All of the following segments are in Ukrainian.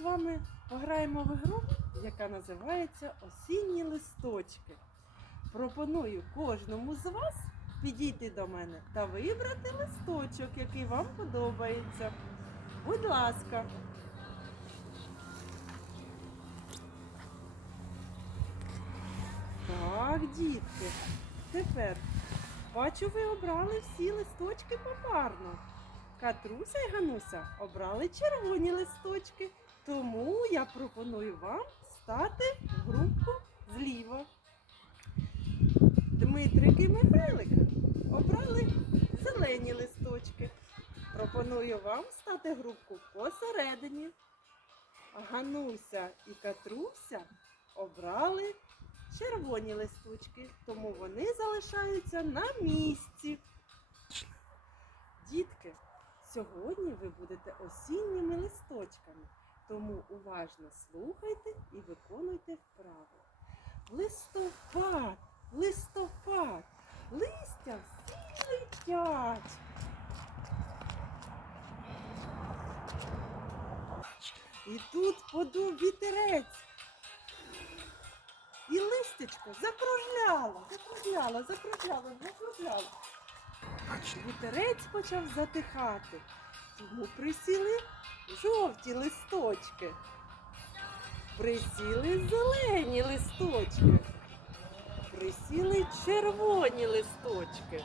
з вами пограємо в ігру, яка називається Осінні листочки. Пропоную кожному з вас підійти до мене та вибрати листочок, який вам подобається. Будь ласка. Так, дітки. Тепер бачу, ви обрали всі листочки попарно. Катруся і Гануся обрали червоні листочки, тому я пропоную вам стати в групку зліва. Дмитрик і Михайлик обрали зелені листочки. Пропоную вам стати групку посередині. Гануся і Катруся обрали червоні листочки, тому вони залишаються на місці. Дітки, сьогодні ви будете осінніми листочками, тому уважно слухайте і виконуйте вправи. Листопад, листопад, листя всі летять. І тут подув вітерець. І листячко закружляло, закружляло, закружляло, закружляло. Вітерець почав затихати, тому присіли жовті листочки. Присіли зелені листочки. Присіли червоні листочки.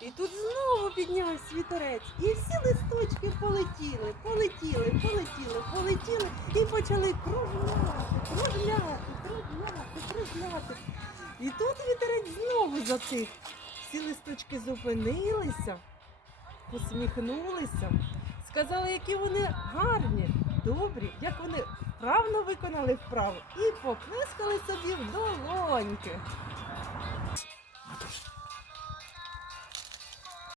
І тут знову піднявся вітерець, і всі листочки полетіли, полетіли, полетіли, полетіли і почали кружляти, кружляти, кружляти, кружляти. І тут вітерець знову затих. Всі листочки зупинилися, посміхнулися, сказали, які вони гарні, добрі, як вони вправно виконали вправу і поплескали собі в долоньки.